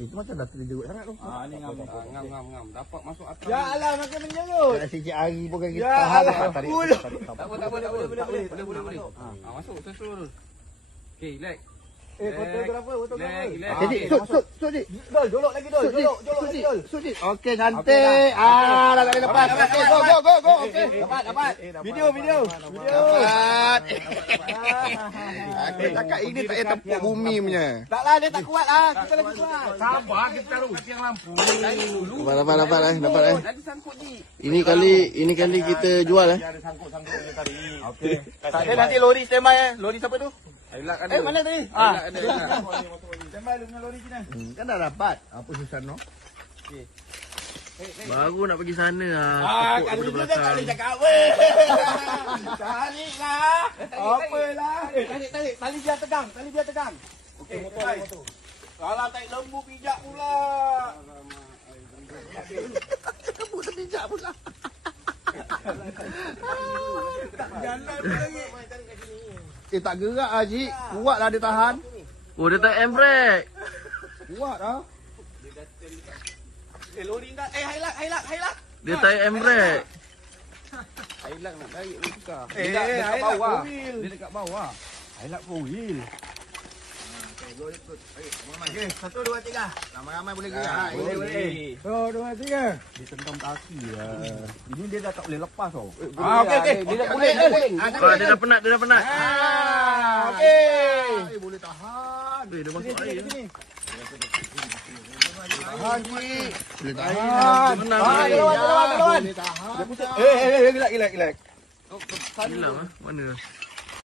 Itu macam dah terjejut sangat tu. Ni ngam. Dapat masuk atas. Ya Allah, makin menjenguk. Sikit hari pun kan kita Ya tahan. Allah. Tarik. Tak boleh. Masuk terus. Okey, relax. Fotografer. Jadi, sud dik. Dol, jolok lagi Dol. Jolok lagi Dol. Sud dik. Okey, cantik. Dah boleh lepas. Okey, go. Okey. Dapat. Video. Dapat. Aku cakap ini tak payah tepuk bumi punya. Taklah, dia tak kuat lah. Kita lagi kuat. Sabar, kita taruh tiang lampu. Dapat. Nanti sangkut ni. Ini kali kita jual Ada sangkut-sangkut dia tadi. Okey. Tak ada nanti lori standby Lori siapa tu? Ailak ada. Mana tadi? Ada. Standby dengan lori sini. Kan dah dapat. Apa susah no? Baru nak pergi sana Kali ni dah tak boleh cakap apa. Tarik lah. Apalah. Tarik. Tali biar tegang. Okey, motor. Kalau tarik lembu pijak pula. Lembu terpijak pula. Jalan lagi. Tak gerak Haji. Kuatlah dia tahan. Oh, dia tak handbrake. Kuat dah. Lori dah. Hailak. Dia tak handbrake. Ailak nak tarik ni tukar. Dekat bawah. full wheel. Dia dekat bawah. Hailak full wheel. Okey, 1, 2, 3. Ramai-ramai boleh gerak. Boleh. 1, 2, 3. Dia tendang kaki lah. Ini dia dah tak boleh lepas tau. Okey. Dia dah boleh. Dia dah penat. Okey. Boleh tahan. Dia masuk air. Tahan Ji. Boleh tahan. Lawan. Boleh tahan. Relax. Hilang Mana dah?